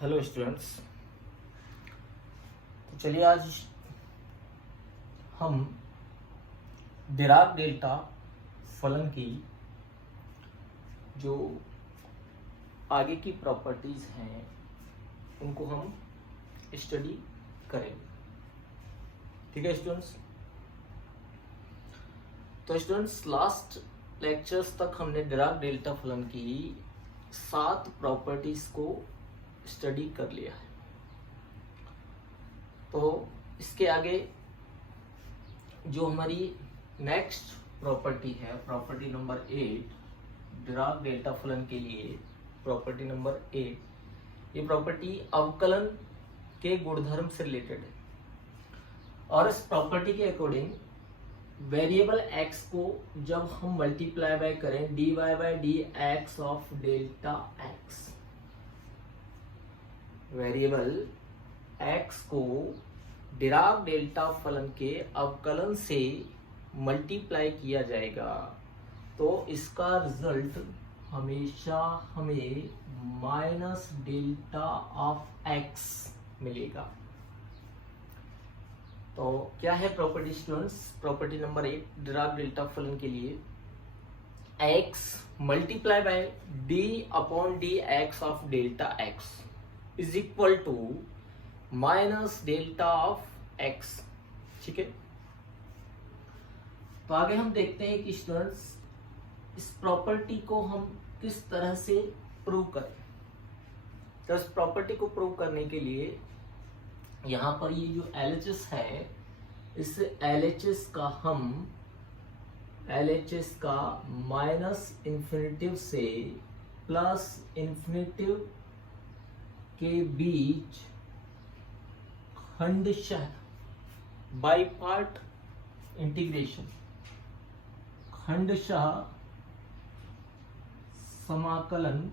Hello students. तो चलिए आज हम डिराक डेल्टा फलन की जो आगे की प्रॉपर्टीज हैं उनको हम स्टडी करेंगे। ठीक है स्टूडेंट्स। तो स्टूडेंट्स लास्ट लेक्चर्स तक हमने डिराक डेल्टा फलन की 7 प्रॉपर्टीज को स्टडी कर लिया है। तो इसके आगे जो हमारी नेक्स्ट प्रॉपर्टी है, प्रॉपर्टी नंबर 8, डिराक डेल्टा फलन के लिए प्रॉपर्टी नंबर 8, ये प्रॉपर्टी अवकलन के गुणधर्म से रिलेटेड है। और इस प्रॉपर्टी के अकॉर्डिंग वेरिएबल x को जब हम मल्टीप्लाई बाय करें dy by d x of delta x, variable x को डिराक डेल्टा फलन के अवकलन से मल्टीप्लाई किया जाएगा तो इसका रिजल्ट हमेशा हमें माइनस डेल्टा ऑफ x मिलेगा। तो क्या है property students? Property number 8 Dirac delta फलन के लिए x multiply by d upon D x of delta x is equal to minus delta of x। ठीक है। तो आगे हम देखते हैं कि स्टूडेंट्स इस प्रॉपर्टी को हम किस तरह से प्रूव करें। तो इस प्रॉपर्टी को प्रूव करने के लिए यहां पर ये जो LHS है, इस LHS का माइनस इंफिनिटिव से प्लस इंफिनिटिव के बीच खंडशः बाई पार्ट इंटीग्रेशन, खंडशः समाकलन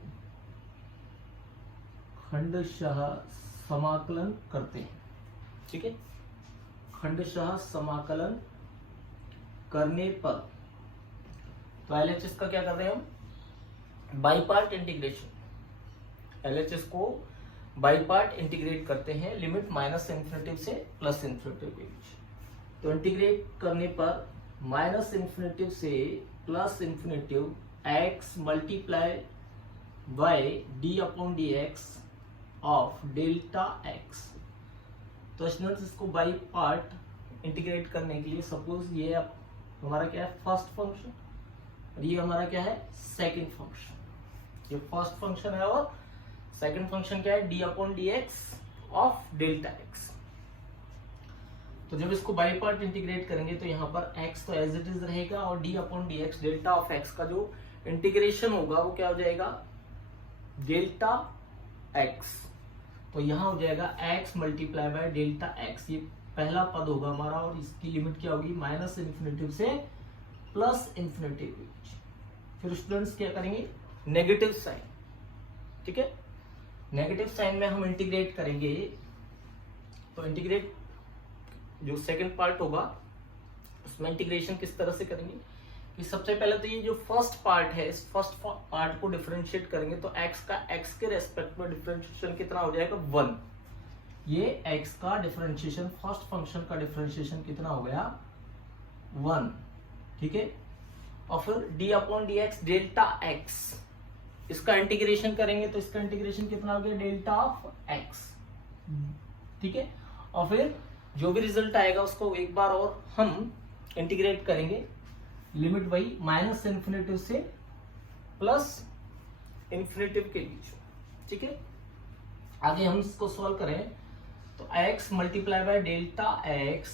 करते हैं। ठीक है। खंडशः समाकलन करने पर तो LHS का क्या कर रहे हैं हम? By part integration. LHS को बाई पार्ट इंटीग्रेट करते हैं लिमिट माइनस इंफिनिटिव से प्लस इंफिनिटिव के बीच। तो इंटीग्रेट करने पर माइनस इंफिनिटिव से plus infinitive x multiply by d upon D x of delta x। तो स्टूडेंट्स इसको बाई पार्ट इंटीग्रेट करने के लिए सपोज ये हमारा क्या है? फर्स्ट फंक्शन, और ये हमारा क्या है? Second function. ये फर्स्ट फंक्शन है और सेकंड फंक्शन क्या है? D upon D x of delta x. तो जब इसको बाई पार्ट इंटीग्रेट करेंगे तो यहाँ पर x तो एज इट इज रहेगा और D upon D X delta of x का जो इंटीग्रेशन होगा वो क्या हो जाएगा? Delta x। तो यहाँ हो जाएगा x multiply by delta x, ये पहला पद होगा हमारा और इसकी लिमिट क्या होगी? माइनस इंफिनिटिव से प्लस इंफिनिटिव। फिर स्टूडेंट्स क्या करेंगे? Negative sign. ठीक है। नेगेटिव साइन में हम इंटीग्रेट करेंगे तो इंटीग्रेट जो सेकंड पार्ट होगा उसमें इंटीग्रेशन किस तरह से करेंगे कि सबसे पहले तो ये जो फर्स्ट पार्ट है, इस फर्स्ट पार्ट को डिफरेंशिएट करेंगे तो x के रेस्पेक्ट में डिफरेंशिएशन कितना हो जाएगा? 1। ये x का डिफरेंशिएशन, फर्स्ट फंक्शन का डिफरेंशिएशन कितना हो गया? 1। ठीक है। और फिर D upon D X delta x, इसका इंटीग्रेशन करेंगे तो इसका इंटीग्रेशन कितना हो गया? Delta of x। ठीक है। और फिर जो भी रिजल्ट आएगा उसको एक बार और हम इंटीग्रेट करेंगे, लिमिट वही माइनस इंफिनिटिव से प्लस इंफिनिटिव के बीच। ठीक है। आगे हम इसको सॉल्व करें तो x multiply by delta x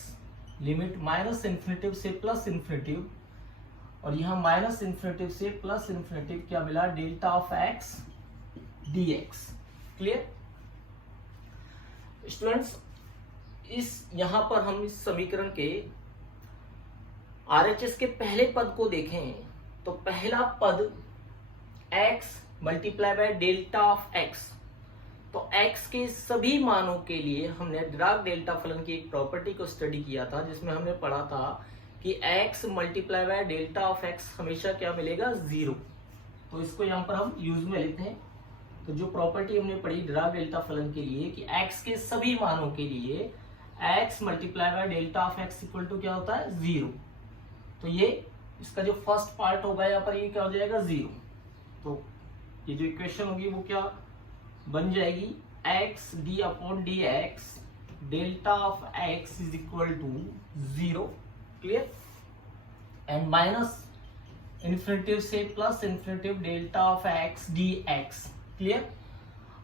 limit minus infinitive से प्लस इंफिनिटिव, और यहां माइनस इंफिनिटिव से प्लस इंफिनिटिव क्या मिला? Delta of x dx। Clear students? इस यहां पर हम इस समीकरण के RHS के पहले पद को देखें तो पहला पद x multiply by delta of x, तो x के सभी मानों के लिए हमने डिराक डेल्टा फलन की एक प्रॉपर्टी को स्टडी किया था जिसमें हमने पढ़ा था कि x multiply by delta of x हमेशा क्या मिलेगा? 0। तो इसको यहां पर हम यूज में लेते हैं तो जो प्रॉपर्टी हमने पढ़ी डिराक डेल्टा फलन के लिए कि x के सभी मानों के लिए x multiply by delta of x equal to क्या होता है 0। तो ये इसका जो फर्स्ट पार्ट होगा यहाँ पर ये क्या हो जाएगा 0। तो ये जो इक्वेशन होगी वो क्या बन जाएगी x d upon D X delta of x is equal to 0। Clear. And minus infinitive से plus infinitive delta of x dx। Clear.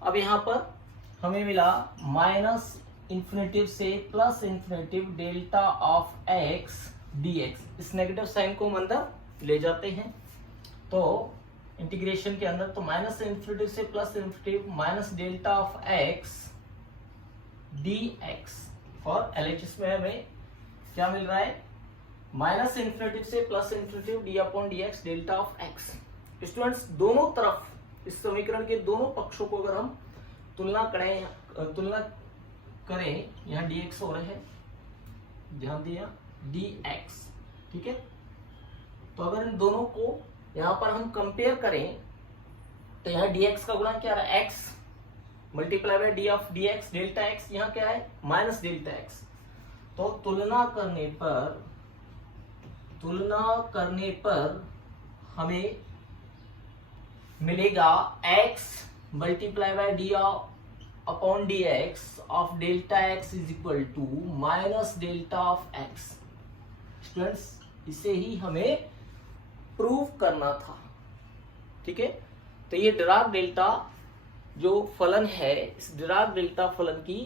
अब यहां पर हमें मिला माइनस इन्फिनिटिव से plus infinitive delta of x dx। इस नेगेटिव साइन को हम अंदर ले जाते हैं तो इंटीग्रेशन के अंदर, तो माइनस इन्फिनिटिव से plus infinitive minus delta of x dx और LHS में हमें क्या मिल रहा है माइनस इन्फिनिटिव से plus infinitive D upon D X delta of x. Students दोनों तरफ इस समीकरण के दोनों पक्षों को अगर हम तुलना करें यहाँ dx हो रहे हैं, ध्यान दिया dx, ठीक है। तो अगर इन दोनों को यहाँ पर हम कंपेयर करें तो यहाँ dx का गुणा क्या रहा है x multiply by D of dx delta x, यहाँ क्या है माइनस डेल्टा x। तो तुलना करने पर हमें मिलेगा x multiply by d upon D x of delta x is equal to minus delta of x। Students इसे ही हमें प्रूव करना था, ठीक है। तो ये डिराक डेल्टा जो फलन है, इस डिराक डेल्टा फलन की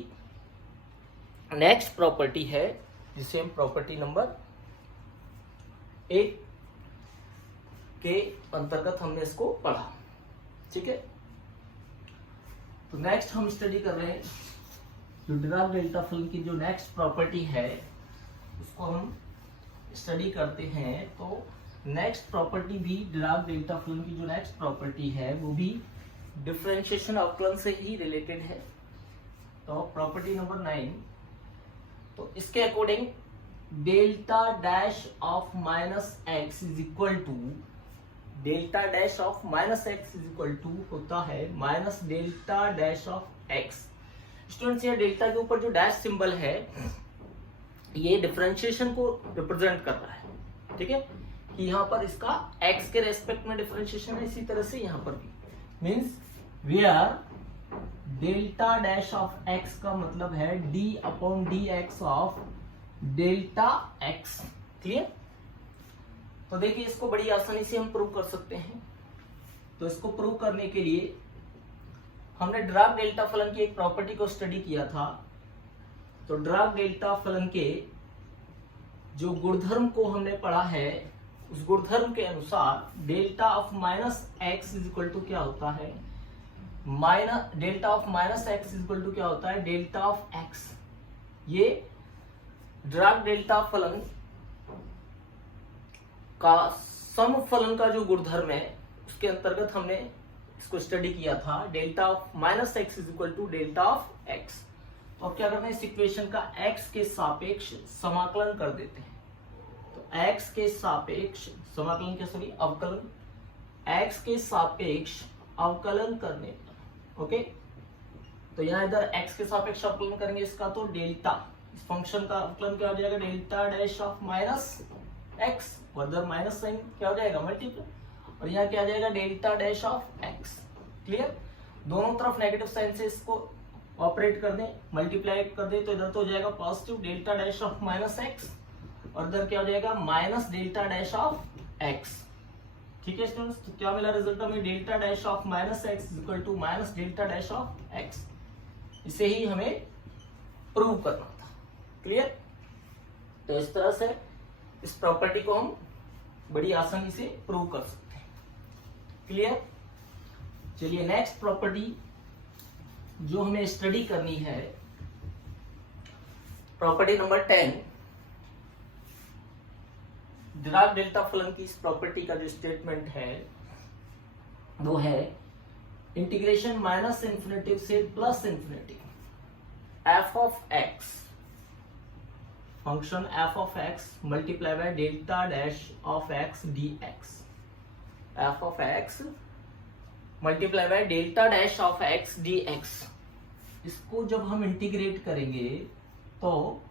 नेक्स्ट प्रॉपर्टी है जिसे हम प्रॉपर्टी नंबर 1 के अंतर्गत हमने इसको पढ़ा, ठीक है। तो नेक्स्ट हम स्टडी कर रहे हैं जो डिराक डेल्टा फलन की जो नेक्स्ट प्रॉपर्टी है उसको हम स्टडी करते हैं। तो नेक्स्ट प्रॉपर्टी भी डिराक डेल्टा फलन की जो नेक्स्ट प्रॉपर्टी है वो भी डिफरेंशिएशन अवकलन से ही रिलेटेड है। तो प्रॉपर्टी नंबर 9, तो इसके according delta dash of minus x is equal to, delta dash of minus x is equal to होता है minus delta dash of x. Students ये डेल्टा के ऊपर जो डैश सिंबल है ये डिफरेंशिएशन को रिप्रेजेंट कर रहा है, ठीक है, कि यहाँ पर इसका x के रेस्पेक्ट में डिफरेंशिएशन है, इसी तरह से यहाँ पर भी means where delta dash of x का मतलब है d upon D x of delta x। Clear. तो देखिए इसको बड़ी आसानी से हम प्रूव कर सकते हैं। तो इसको प्रूव करने के लिए हमने डिराक डेल्टा फलन की एक प्रॉपर्टी को स्टडी किया था। तो डिराक डेल्टा फलन के जो गुणधर्म को हमने पढ़ा है उस गुणधर्म के अनुसार delta of minus x is equal to क्या होता है delta of minus x is equal to क्या होता है डेल्टा ऑफ एक्स। ये डिराक डेल्टा फलन का सम फलन का जो गुणधर्म है उसके अंतर्गत हमने इसको स्टडी किया था। Delta of minus x is equal to delta of x. तो अब क्या करना है इस इक्वेशन का x के सापेक्ष समाकलन कर देते हैं। तो x के सापेक्ष समाकलन के सॉरी अवकलन, x के सापेक्ष अवकलन करने पर, ओके। तो यहाँ इधर x के सापेक्ष अवकलन करेंगे इसका, तो डेल्टा इस फंक्शन का अवकलन क्या हो जाएगा delta dash of minus x, और इधर माइनस साइन क्या हो जाएगा मल्टीप्लाई, और यहाँ क्या आ जाएगा delta dash of X. Clear. दोनों तरफ नेगेटिव साइन से इसको ऑपरेट कर दें, मल्टीप्लाई कर दें, तो इधर तो हो जाएगा positive delta dash of minus x, और इधर क्या हो जाएगा minus delta dash of x. ठीक है स्टूडेंट्स, तो क्या मिला रिजल्ट में delta dash of minus x equal to minus delta dash of x. इसे ही हमें प्रूव करना था। क्लियर। तो इस तरह से इस प्रॉपर्टी को हम बड़ी आसानी से प्रूव कर सकते हैं। क्लियर। चलिए नेक्स्ट प्रॉपर्टी जो हमें स्टडी करनी है, प्रॉपर्टी नंबर 10। डिराक डेल्टा फलन की इस प्रॉपर्टी का जो स्टेटमेंट है वो है इंटीग्रेशन माइनस इंफिनिटी से plus infinity F of x, function F of x multiply by delta dash of x D x. F of x multiply by delta dash of x D x. इसको जब हम integrate करेंगे तो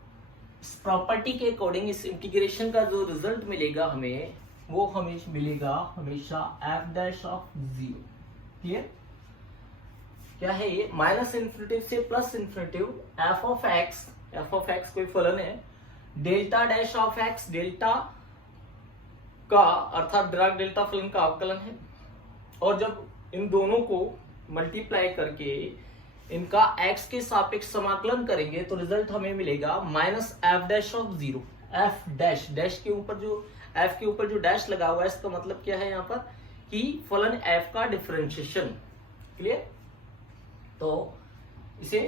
इस property के according इस integration का जो रिजल्ट मिलेगा हमें, वो हमें मिलेगा हमेशा F dash of zero. Clear? क्या है ये? माइनस इन्फिनिटी से plus infinity F of x कोई फलन है, delta dash of x, delta का अर्थात डिराक डेल्टा फलन का अवकलन है, और जब इन दोनों को मल्टीप्लाई करके इनका x के सापेक्ष समाकलन करेंगे तो रिजल्ट हमें मिलेगा minus F dash of zero. F dash, dash के ऊपर जो f के ऊपर जो डैश लगा हुआ है, इसका मतलब क्या है यहाँ पर कि फलन f का डिफरेंशिएशन। क्लियर? तो इसे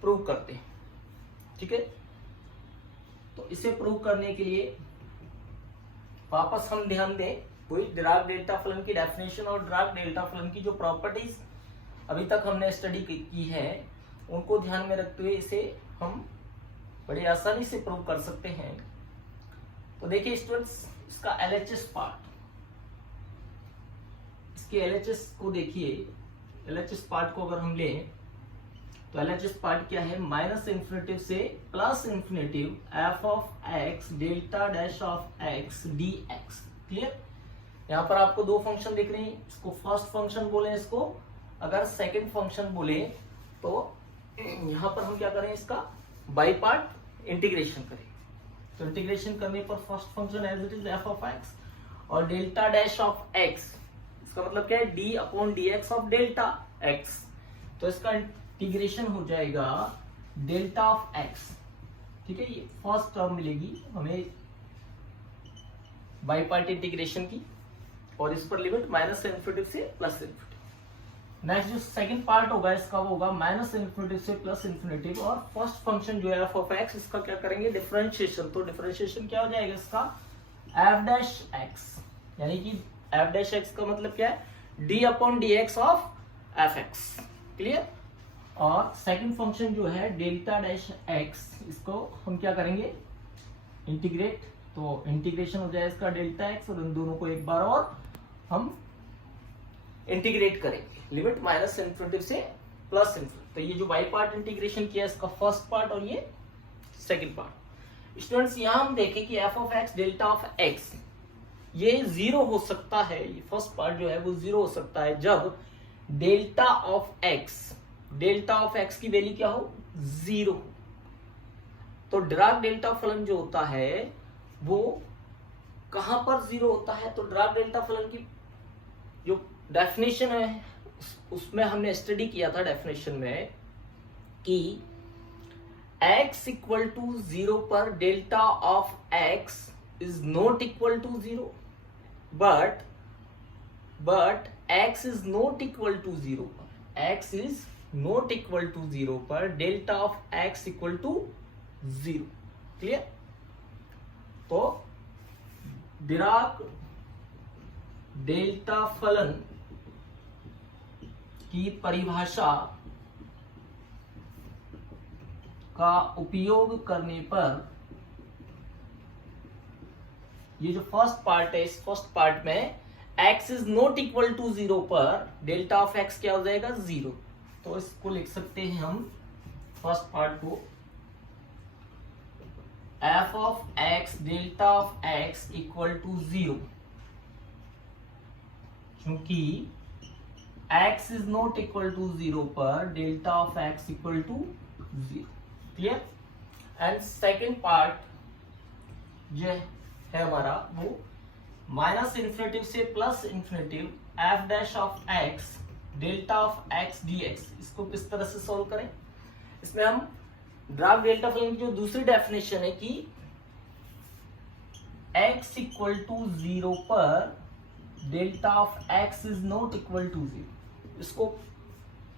प्रूव करते हैं। ठीक है, तो इसे प्रूव करने के लिए वापस हम ध्यान दें वही डिराक डेल्टा फलन की डेफिनेशन और डिराक डेल्टा फलन की जो प्रॉपर्टीज अभी तक हमने स्टडी की है उनको ध्यान में रखते हुए इसे हम बड़ी आसानी से प्रूव कर सकते हैं। तो देखिए स्टूडेंट्स, इसका LHS पार्ट, इसके LHS को देखिए। LHS पार्ट को अगर हम लें तो LHS पार्ट क्या है? माइनस इन्फिनिटी से plus infinity F of x delta dash of x D x. Clear? यहाँ पर आपको दो फंक्शन दिख रहे हैं, इसको फर्स्ट फंक्शन बोले, इसको अगर सेकंड फंक्शन बोले तो यहाँ पर हम क्या करें, इसका बाई पार्ट इंटीग्रेशन करें। तो इंटीग्रेशन करने पर first function as it is f of x और डेल्टा डैश ऑफ एक्स, इसका मतलब क्या है? D upon D x of delta x. तो इसका इंटीग्रेशन हो जाएगा डेल्टा ऑफ एक्स। ठीक है, ये फर्स्ट टर्म मिलेगी हमें बाई पार्ट इंटीग्रेशन की, और इस पर लिमिट माइनस इन्फिनिटी से प्लस इन्फिनिटी। नेक्स्ट जो सेकंड पार्ट होगा इसका वो होगा माइनस इन्फिनिटी से प्लस इन्फिनिटी, और फर्स्ट फंक्शन जो है एफ ऑफ एक्स, इसका क्या करेंगे? डिफरेंशिएशन। तो डिफरेंशिएशन क्या हो जाएगा इसका? एफ डैश एक्स, यानी कि एफ डैश एक्स का मतलब क्या है? D upon D x of f x. Clear? और सेकंड फंक्शन जो है डेल्टा डैश एक्स, इसको हम क्या करेंगे? इंटीग्रेट। तो इंटीग्रेशन हो जाए इसका डेल्टा एक्स, और इन दोनों को एक बार और हम इंटीग्रेट करेंगे, लिमिट माइनस इन्फिनिटी से प्लस इन्फिनिटी। तो ये जो बाई पार्ट इंटीग्रेशन किया इसका फर्स्ट पार्ट और ये सेकंड पार्ट। स्टूडेंट्स यहां हम देखें कि F of x delta of x ये जीरो हो सकता है, ये फर्स्ट पार्ट जो है वो जीरो हो सकता है जब डेल्टा ऑफ एक्स की वैल्यू क्या हो? जीरो। तो डिराक डेल्टा फलन जो होता है वो कहां पर जीरो होता है? तो डिराक डेल्टा फलन की जो डेफिनेशन है उसमें हमने स्टडी किया था डेफिनेशन में कि x इक्वल टू जीरो पर delta of x is not equal to zero, but x is not equal to zero पर, x is not equal to zero पर delta of x equal to zero. Clear? तो Dirac delta फलन की परिभाषा का उपयोग करने पर ये जो फर्स्ट पार्ट है, इस फर्स्ट पार्ट में x is not equal to zero पर डेल्टा ऑफ x क्या हो जाएगा? जीरो। तो इसको लिख सकते हैं हम फर्स्ट पार्ट को f of x delta of x equal to zero, क्योंकि x is not equal to zero पर delta of x equal to zero. Clear? And second part जो है हमारा वो माइनस इन्फिनिटी से plus infinity F dash of x delta of x dx। इसको किस तरह से सॉल्व करें? इसमें हम डिराक डेल्टा फलन की जो दूसरी डेफिनेशन है कि x इक्वल टू जीरो पर delta of x is not equal to zero, इसको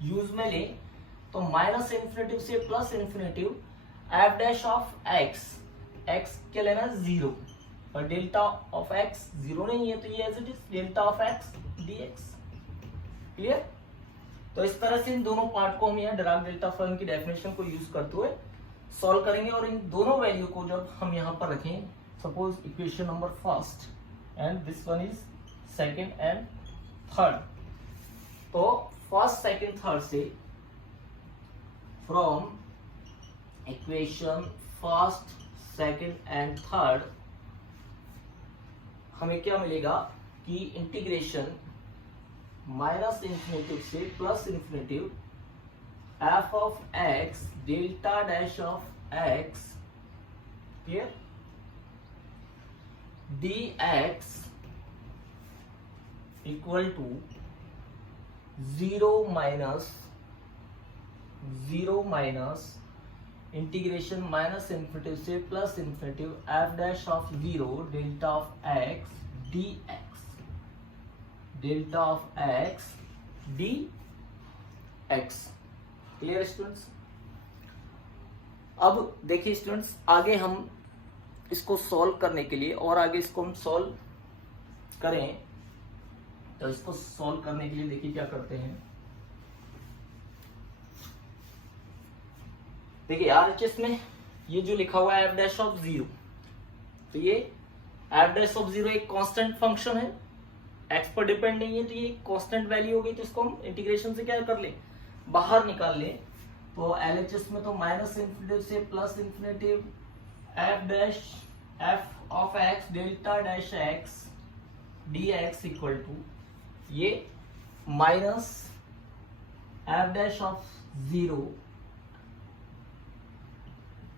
यूज में ले तो माइनस इन्फिनिटी से plus infinity F dash of x क्या लेना? जीरो, और डेल्टा ऑफ x जीरो नहीं है तो ये as it is delta of x dx। Clear? तो इस तरह से इन दोनों पार्ट को हम यहाँ डिराक डेल्टा फलन की डेफिनेशन को यूज करते हुए सॉल्व करेंगे, और इन दोनों वैल्यू को जब हम यहाँ पर रखें, suppose equation number first and this one is second and third, तो फर्स्ट सेकंड थर्ड से from equation first second and third हमें क्या मिलेगा कि इंटीग्रेशन माइनस इंफिनिटिव से plus infinitive F of x delta dash of X clear D x equal to 0 minus integration minus infinitive से plus infinitive F dash of 0 delta of x D X delta of x D x clear students. अब देखिए students आगे हम इसको solve करने के लिए और आगे इसको हम सॉल्व करें तो इसको सॉल्व करने के लिए देखिए क्या करते हैं। देखिए आरएचएस में ये जो लिखा हुआ है एफ डैश ऑफ 0, तो ये एफ डैश ऑफ 0 एक कांस्टेंट फंक्शन है, एक्स पर डिपेंड नहीं है, तो ये कांस्टेंट वैल्यू हो गई, तो इसको हम इंटीग्रेशन से क्या कर ले बाहर निकाल ले। तो एलएचएस में तो माइनस इंफिनिटिव से plus infinitive F dash F of x delta dash x D x equal to ये minus F dash of 0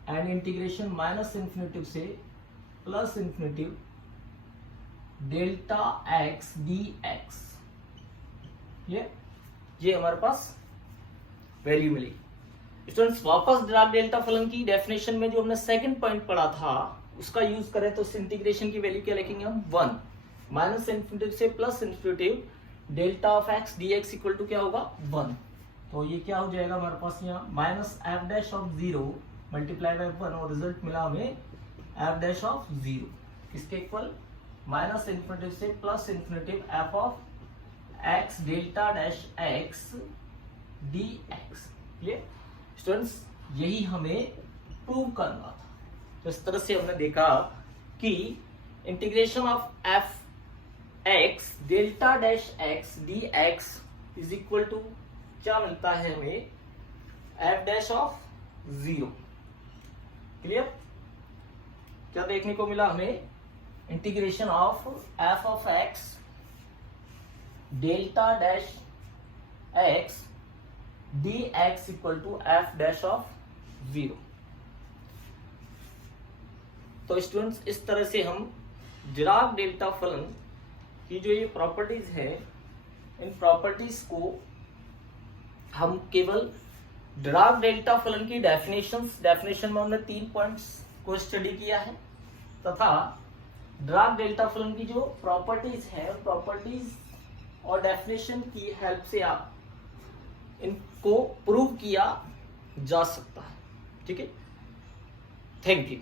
and integration minus infinitive से plus infinitive delta X D X ये हमारे पास value मिली। Students वापस Dirac delta फलन की definition में जो हमने सेकंड पॉइंट पढ़ा था उसका यूज करें तो इस इंटीग्रेशन की वैल्यू क्या लिखेंगे हम 1 माइनस इंफिनिटिव से plus infinitive delta of x D x equal to क्या होगा 1। तो ये क्या हो जाएगा हमारे पास यहाँ minus F dash of 0 multiply by 1 और रिजल्ट मिला हमें एफ डैश ऑफ 0 किसके इक्वल माइनस इंफिनिटिव से plus infinitive F of x delta dash x D x. Clear students यही हमें प्रूव करना था। तो इस तरह से हमने देखा कि integration of f x delta dash x D x is equal to क्या मिलता है हमें एफ डैश ऑफ 0। क्लियर क्या देखने को मिला हमें integration of f of x delta dash x D x equal to f dash of 0। तो स्टूडेंट्स इस तरह से हम डिराक डेल्टा फलन की जो ये प्रॉपर्टीज है इन प्रॉपर्टीज को हम केवल डिराक डेल्टा फलन की डेफिनेशन में हमने 3 पॉइंट्स को स्टडी किया है तथा डिराक डेल्टा फलन की जो प्रॉपर्टीज है प्रॉपर्टीज और डेफिनेशन की हेल्प से आप इनको प्रूव किया जा सकता है। ठीक है, थैंक यू।